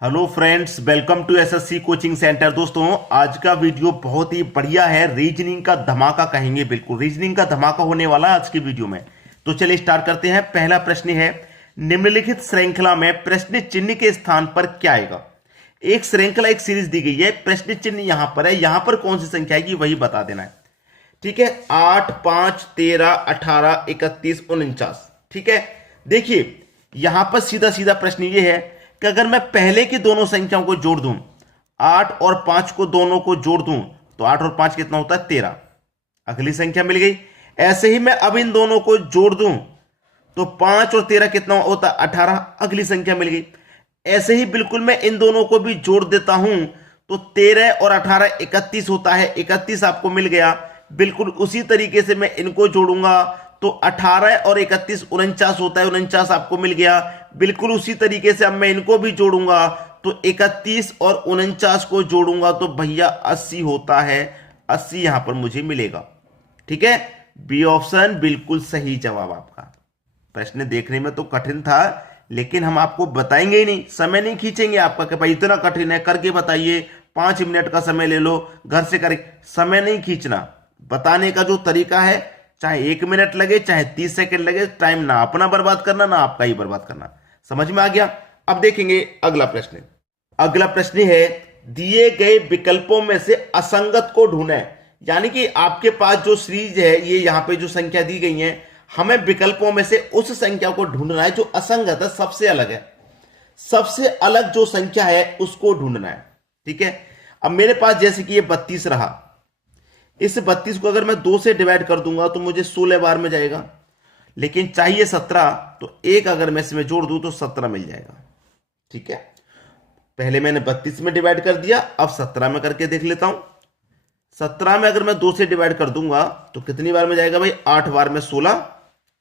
Hello friends, welcome to SSC coaching centre. दोस्तों, आज का वीडियो बहुत ही बढ़िया है। रीजनिंग का धमाका कहेंगे, बिल्कुल रीजनिंग का धमाका होने वाला है आज की वीडियो में। तो चलिए स्टार्ट करते हैं। पहला प्रश्न है, निम्नलिखित श्रृंखला में प्रश्न चिन्ह के स्थान पर क्या आएगा। एक श्रृंखला, एक सीरीज दी गई है, प्रश्न चिन्ह यहां पर है, यहां पर कौन सी संख्या आएगी वही बता देना है। ठीक है, 8, 5, 13, 18, 31, 49। ठीक है, देखिए यहां पर सीधा सीधा प्रश्न ये है कि अगर मैं पहले की दोनों संख्याओं को जोड़ दूं, 8 और 5 को दोनों को जोड़ दूं, तो 8 और 5 कितना होता है, 13। अगली संख्या मिल गई। ऐसे ही मैं अब इन दोनों को जोड़ दूं तो 5 और 13 कितना होता है, 18। अगली संख्या मिल गई। ऐसे ही बिल्कुल मैं इन दोनों को भी जोड़ देता हूं तो 13 और 18 31 होता है। 31 आपको मिल गया। बिल्कुल उसी तरीके से मैं इनको जोड़ूंगा तो 18 और 31 49 होता है। 49 आपको मिल गया। बिल्कुल उसी तरीके से अब मैं इनको भी जोड़ूंगा तो 31 और 49 को जोड़ूंगा तो भैया 80 होता है। 80 यहां पर मुझे मिलेगा। ठीक है, बी ऑप्शन बिल्कुल सही जवाब आपका। प्रश्न देखने में तो कठिन था, लेकिन हम आपको बताएंगे ही नहीं, समय नहीं खींचेंगे आपका कि भाई इतना कठिन है करके बताइए, 5 मिनट का समय ले लो घर से करें। समय नहीं खींचना, बताने का जो तरीका है, चाहे 1 मिनट लगे चाहे 30 सेकंड लगे, टाइम ना अपना बर्बाद करना ना आपका ही बर्बाद करना। समझ में आ गया। अब देखेंगे अगला प्रश्न। अगला प्रश्न है, दिए गए विकल्पों में से असंगत को ढूंढें। यानी कि आपके पास जो सीरीज है, ये यहां पे जो संख्या दी गई है, हमें विकल्पों में से उस संख्या को ढूंढना है जो असंगत है, सबसे अलग है। सबसे अलग जो संख्या है उसको ढूंढना है। ठीक है, अब मेरे पास जैसे कि ये 32 रहा, इस 32 को अगर मैं 2 से डिवाइड कर दूंगा तो मुझे 16 बार में जाएगा, लेकिन चाहिए 17, तो एक अगर मैं इसमें जोड़ दूं तो 17 मिल जाएगा। ठीक है, पहले मैंने 32 में डिवाइड कर दिया, अब 17 में करके देख लेता हूं। 17 में अगर मैं 2 से डिवाइड कर दूंगा तो कितनी बार में जाएगा भाई, 8 बार में 16।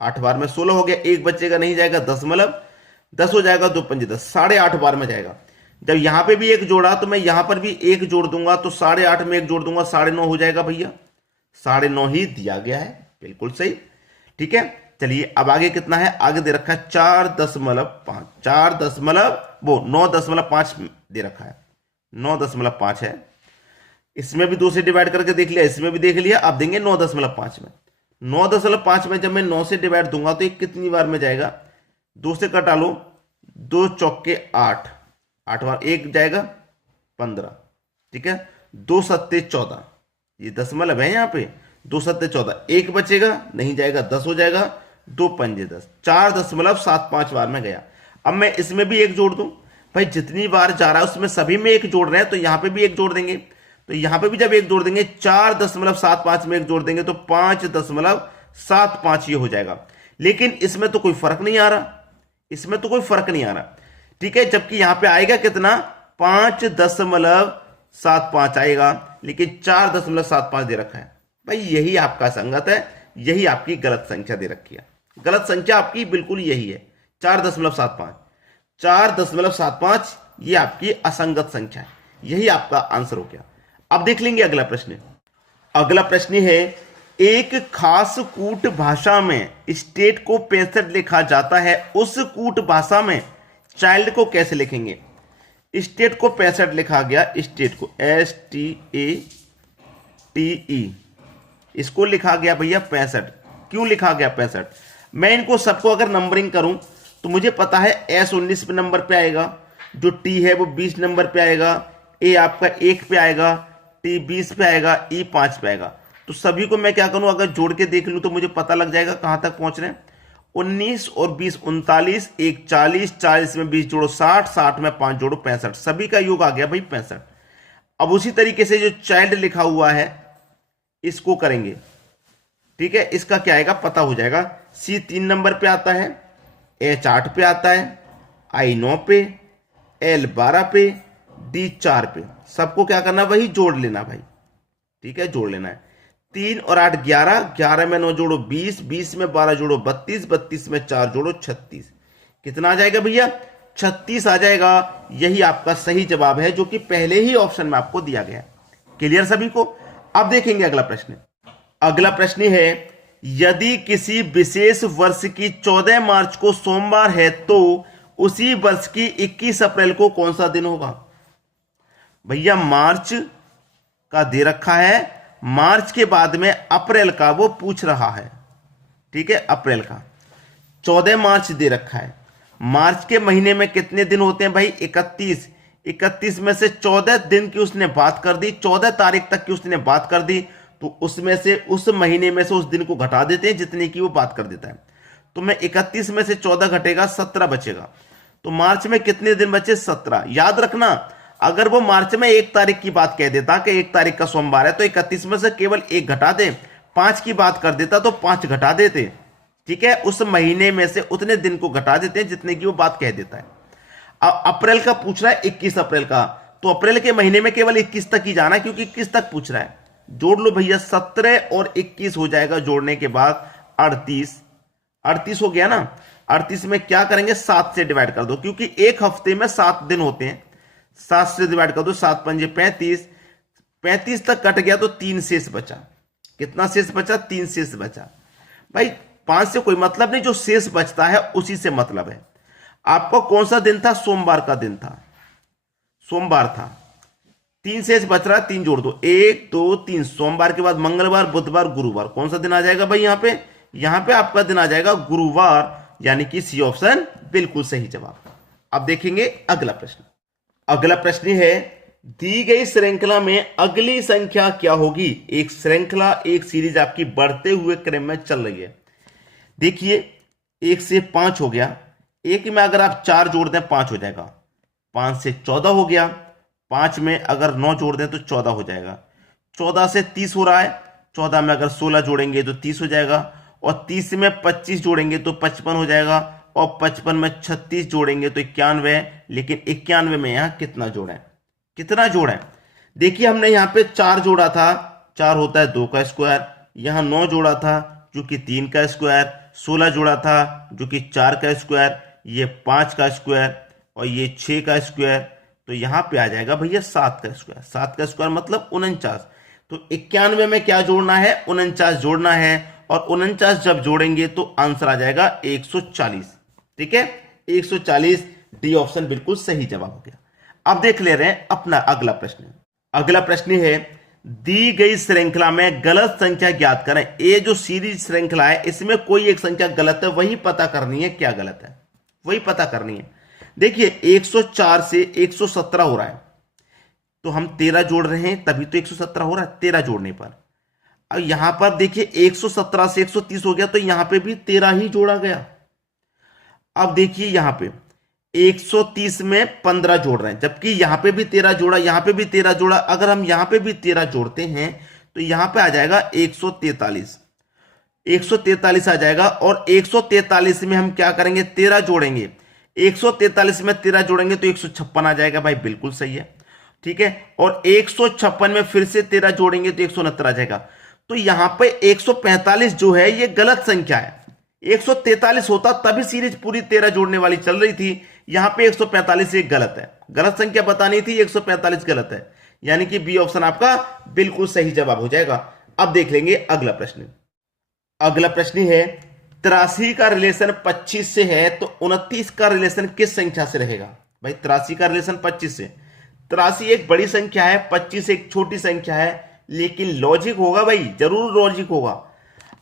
8 बार में 16 हो गया, एक बच्चे नहीं जाएगा, 10 मतलब 10 हो जाएगा, 2 पंजे 10, 8.5 बार में जाएगा। जब यहां पे भी एक जोड़ा तो मैं यहां पर भी एक जोड़ दूंगा तो 8.5 में एक जोड़ दूंगा, 9.5 हो जाएगा भैया। 9.5 ही दिया गया है, बिल्कुल सही। ठीक है, चलिए अब आगे कितना है, आगे दे रखा है 4.5, 9.5 दे रखा है, 9.5 है। इसमें भी 2 से डिवाइड करके देख लिया, इसमें भी देख लिया, अब देंगे 9.5 में। 9.5 में जब मैं 9 से डिवाइड दूंगा तो ये कितनी बार में जाएगा, 2 से कटा लो, 2 चौके 8, 8 बार, एक जाएगा 15। ठीक है, 2 सत्ते 14, ये दशमलव है यहाँ पे, 2 सत्ते 14, एक बचेगा नहीं जाएगा, 10 हो जाएगा, 2 पंजे 10, 4.75 बार में गया। अब मैं इसमें भी एक जोड़ दूं, भाई जितनी बार जा रहा है उसमें सभी में एक जोड़ रहे हैं तो यहां पे भी एक जोड़ देंगे। तो यहां पे भी जब एक जोड़ देंगे, 4.75 में एक जोड़ देंगे तो 5.75 ये हो जाएगा। लेकिन इसमें तो कोई फर्क नहीं आ रहा, इसमें तो कोई फर्क नहीं आ रहा। ठीक है, जबकि यहां पे आएगा कितना, 5.75 आएगा, लेकिन 4.75 दे रखा है। भाई यही आपका संगत है, यही आपकी गलत संख्या दे रखी है। गलत संख्या आपकी बिल्कुल यही है, 4.75। 4.75 ये आपकी असंगत संख्या है, यही आपका आंसर हो गया। अब देख लेंगे अगला प्रश्न। अगला प्रश्न है, एक खास कूट भाषा में स्टेट को 65 लिखा जाता है, उस कूट भाषा में चाइल्ड को कैसे लिखेंगे। स्टेट को 65 लिखा गया, स्टेट को STATE, इसको लिखा गया भैया 65। क्यों लिखा गया 65, मैं इनको सबको अगर नंबरिंग करूं तो मुझे पता है S 19 पे नंबर पे आएगा, जो T है वो 20 नंबर पे आएगा, A आपका 1 पे आएगा, T 20 पे आएगा, E 5 पे आएगा। तो सभी को मैं क्या करूं, अगर जोड़ के देख लूं तो मुझे पता लग जाएगा कहां तक पहुंच रहे हैं। 19 और 20 39, 1 40, 40 में 20 जोड़ो 60, 60 में 5 जोड़ो 65, सभी का योग आ गया भाई 65। अब उसी तरीके से जो चाइल्ड लिखा हुआ है इसको करेंगे। ठीक है, इसका क्या आएगा पता हो जाएगा। C 3 नंबर पे आता है, H 8 पे आता है, I 9 पे, L 12 पे, D 4 पे। सबको क्या करना, वही जोड़ लेना भाई। ठीक है, जोड़ लेना है। 3 और 8 11, 11 में 9 जोड़ो 20, 20 में 12 जोड़ो 32, 32 में 4 जोड़ो 36। कितना आ जाएगा भैया, 36 आ जाएगा। यही आपका सही जवाब है, जो कि पहले ही ऑप्शन में आपको दिया गया है। क्लियर सभी को। अब देखेंगे अगला प्रश्न। अगला प्रश्न है, यदि किसी विशेष वर्ष की 14 मार्च को सोमवार है तो उसी वर्ष की 21 अप्रैल को कौन सा दिन होगा? भैया मार्च का दे रखा है, मार्च के बाद में अप्रैल का वो पूछ रहा है, ठीक है, अप्रैल का 14 मार्च दे रखा है। मार्च के महीने में कितने दिन होते हैं भाई? 31। 31 में से 14 दिन की उसने बात कर दी, 14 तारीख तक की उसने बात कर दी, तो उसमें से उस महीने में से उस दिन को घटा देते हैं जितने की वो बात कर देता है। तो मैं 31 में से 14 घटेगा, 17 बचेगा। तो मार्च में कितने दिन बचे? 17। याद रखना, अगर वो मार्च में 1 तारीख की बात कह देता कि 1 तारीख का सोमवार है, तो 31 में से केवल 1 घटा दे, 5 की बात कर देता तो 5 घटा देते, ठीक है। उस महीने में से उतने दिन को घटा देते हैं जितने की वो बात कह देता है। अब अप्रैल का पूछ रहा है, 21 अप्रैल का, तो अप्रैल के महीने में केवल 21 तक ही जाना है क्योंकि 21 तक पूछ रहा है। जोड़ लो भैया, 17 और 21 हो जाएगा, जोड़ने के बाद 38। 38 हो गया ना। 38 में क्या करेंगे? 7 से डिवाइड कर दो, क्योंकि एक हफ्ते में 7 दिन होते हैं। 7 से डिवाइड कर दो, 7 पंजे 35। 35 तक कट गया तो 3 शेष बचा। कितना शेष बचा? 3 शेष बचा। भाई 5 से कोई मतलब नहीं, जो शेष बचता है उसी से मतलब है। आपको कौन सा दिन था? सोमवार का दिन था, सोमवार था। 3 शेष बच रहा है, 3 जोड़ दो, 1 2 3। सोमवार के बाद मंगलवार, बुधवार, गुरुवार, कौन सा दिन आ जाएगा भाई? यहां पे आपका दिन आ जाएगा गुरुवार, यानी कि सी ऑप्शन बिल्कुल सही जवाब। अब देखेंगे अगला प्रश्न। अगला प्रश्न है, दी गई श्रृंखला में अगली संख्या क्या होगी? एक श्रृंखला, एक सीरीज आपकी बढ़ते हुए क्रम में चल रही है। देखिए 1 से 5 हो गया, 1 में अगर आप 4 जोड़ दें 5 हो जाएगा। 5 से 14 हो गया, 5 में अगर 9 जोड़ दें तो 14 हो जाएगा। 14 से 30 हो रहा है, 14 में अगर 16 जोड़ेंगे तो 30 हो जाएगा, और 30 में 25 जोड़ेंगे तो 55 हो जाएगा, और 55 में 36 जोड़ेंगे तो 91 है। लेकिन 91 में यहां कितना जोड़ा है? कितना जोड़ा है? देखिए हमने यहां पे 4 जोड़ा था, 4 होता है 2 का स्क्वायर। यहां 9 जोड़ा था जो कि 3 का स्क्वायर। 16 जोड़ा था जो कि 4 का स्क्वायर। ये 5 का स्क्वायर और ये 6 का स्क्वायर। तो यहां पे आ जाएगा भैया 7 का स्क्वायर। 7 का स्क्वायर मतलब 49। तो 91 में क्या जोड़ना है? 49 जोड़ना है, और 49 जब जोड़ेंगे तो आंसर आ जाएगा 140। ठीक है, 140 डी ऑप्शन बिल्कुल सही जवाब हो गया। अब देख ले रहे हैं अपना अगला प्रश्न। अगला प्रश्न है, दी गई श्रृंखला में गलत संख्या ज्ञात करें। ये जो सीरीज श्रृंखला है इसमें कोई एक संख्या गलत है, वही पता करनी है क्या गलत है, वही पता करनी है। देखिए 104 से 117 हो रहा है, तो हम 13 जोड़ रहे हैं तभी तो 117 हो रहा है, 13 जोड़ने पर। अब यहां पर देखिए 117 से 130 हो गया, तो यहां पे भी 13 ही जोड़ा गया। अब देखिए यहां पे 130 में 15 जोड़ रहे हैं, जबकि यहां पे भी 13 जोड़ा, यहां पे भी 13 जोड़ा। अगर हम यहां पे भी 13 जोड़ते हैं तो यहां पे आ जाएगा 143। 143 आ जाएगा, और 143 में हम क्या करेंगे? 13 जोड़ेंगे। 143 में 13 जोड़ेंगे तो 156 आ जाएगा। भाई बिल्कुल सही है, ठीक है। और 156 में फिर से 13 जोड़ेंगे तो 169 आ जाएगा। तो यहां पे 145 जो है ये गलत संख्या है। 143 होता तभी सीरीज पूरी 13 जोड़ने वाली चल रही थी। यहां पे 145 ये गलत है, गलत संख्या बतानी थी, 145 गलत है, यानी कि बी ऑप्शन आपका बिल्कुल सही जवाब हो जाएगा। अब देख लेंगे अगला प्रश्न। अगला प्रश्न है, 83 का रिलेशन 25 से है तो 29 का रिलेशन किस संख्या से रहेगा? भाई 83 का रिलेशन 25 से, 83 एक बड़ी संख्या है, 25 एक छोटी संख्या है, लेकिन लॉजिक होगा भाई, जरूर लॉजिक होगा।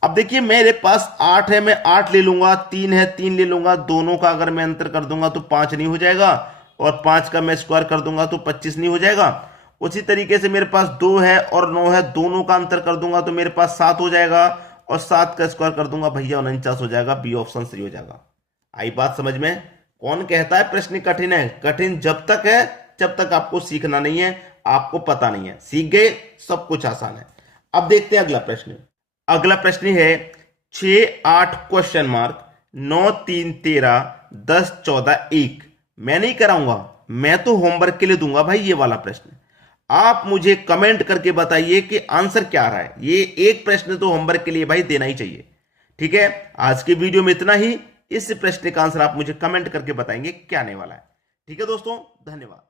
अब देखिए मेरे पास 8 है, मैं 8 ले लूंगा, 3 है 3 ले लूंगा, दोनों का अगर मैं अंतर कर दूंगा तो 5 नहीं हो जाएगा, और 5 का मैं स्क्वायर कर दूंगा तो 25 नहीं हो जाएगा। उसी तरीके से मेरे पास 2 है और 9 है, दोनों का अंतर कर दूंगा तो मेरे पास 7 हो जाएगा, और 7 का स्क्वायर कर दूंगा भैया 49 हो जाएगा। बी ऑप्शन सही हो जाएगा। आई बात समझ में? कौन कहता है प्रश्न कठिन है? कठिन जब तक है जब तक आपको सीखना नहीं है, आपको पता नहीं है। सीख गए सब कुछ आसान है। अब देखते हैं अगला प्रश्न। अगला प्रश्न है 6 8 क्वेश्चन मार्क 9 3 13 10 14 1। मैं नहीं कराऊंगा, मैं तो होमवर्क के लिए दूंगा भाई ये वाला प्रश्न। आप मुझे कमेंट करके बताइए कि आंसर क्या आ रहा है। ये एक प्रश्न तो होमवर्क के लिए भाई देना ही चाहिए। ठीक है, आज की वीडियो में इतना ही। इस प्रश्न का आंसर आप मुझे कमेंट करके बताएंगे क्या आने वाला है। ठीक है दोस्तों, धन्यवाद।